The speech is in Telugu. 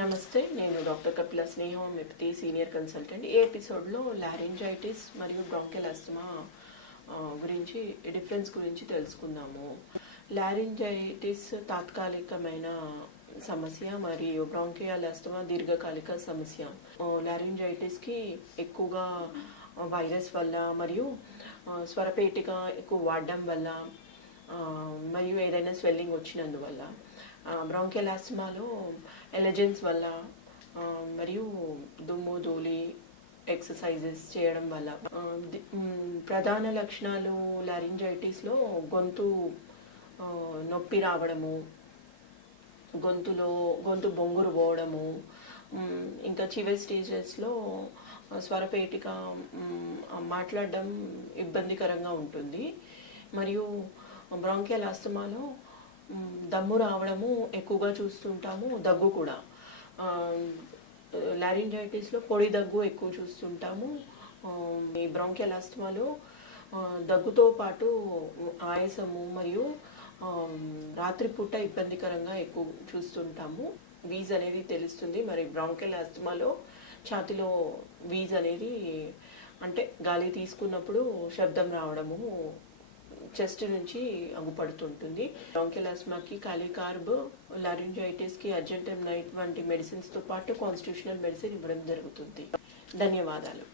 నమస్తే, నేను డాక్టర్ కపిల స్నేహ హోమియోపతి సీనియర్ కన్సల్టెంట్. ఈ ఎపిసోడ్లో లారింజైటిస్ మరియు బ్రాంకియల్ ఆస్తమా గురించి డిఫరెన్స్ గురించి తెలుసుకుందాము. లారింజైటిస్ తాత్కాలికమైన సమస్య మరియు బ్రాంకియల్ ఆస్తమా దీర్ఘకాలిక సమస్య. లారింజైటిస్కి ఎక్కువగా వైరస్ వల్ల మరియు స్వరపేటిక ఎక్కువ వాడడం వల్ల మరియు ఏదైనా స్వెల్లింగ్ వచ్చినందువల్ల, బ్రాంకియల్ ఆస్తమాలో ఎలర్జెన్స్ వల్ల మరియు దుమ్ము ధూళి ఎక్సర్సైజెస్ చేయడం వల్ల. ప్రధాన లక్షణాలు లారింజైటిస్లో గొంతు నొప్పి రావడము, గొంతు బొంగురు పోవడము, ఇంకా చివరి స్టేజెస్లో స్వరపేటిక మాట్లాడడం ఇబ్బందికరంగా ఉంటుంది. మరియు బ్రాంకియల్ ఆస్తమాలో దమ్ము రావడము ఎక్కువగా చూస్తుంటాము, దగ్గు కూడా. లారింజైటిస్లో పొడి దగ్గు ఎక్కువ చూస్తుంటాము. ఈ బ్రాంకియల్ ఆస్తమాలో దగ్గుతో పాటు ఆయాసము మరియు రాత్రిపూట ఇబ్బందికరంగా ఎక్కువ చూస్తుంటాము. వీజ్ అనేది తెలుస్తుంది. మరి బ్రాంకియల్ ఆస్తమాలో ఛాతిలో వీజ్ అనేది, అంటే గాలి తీసుకున్నప్పుడు శబ్దం రావడము చెస్ట్ నుంచి అగుపడుతుంటుంది. బ్రాంకియల్ ఆస్తమాకి కాలికార్బ్, లారింజైటిస్కి అర్జెంటమ్ నైట్ వంటి మెడిసిన్స్తో పాటు కాన్స్టిట్యూషనల్ మెడిసిన్ ఇవ్వడం జరుగుతుంది. ధన్యవాదాలు.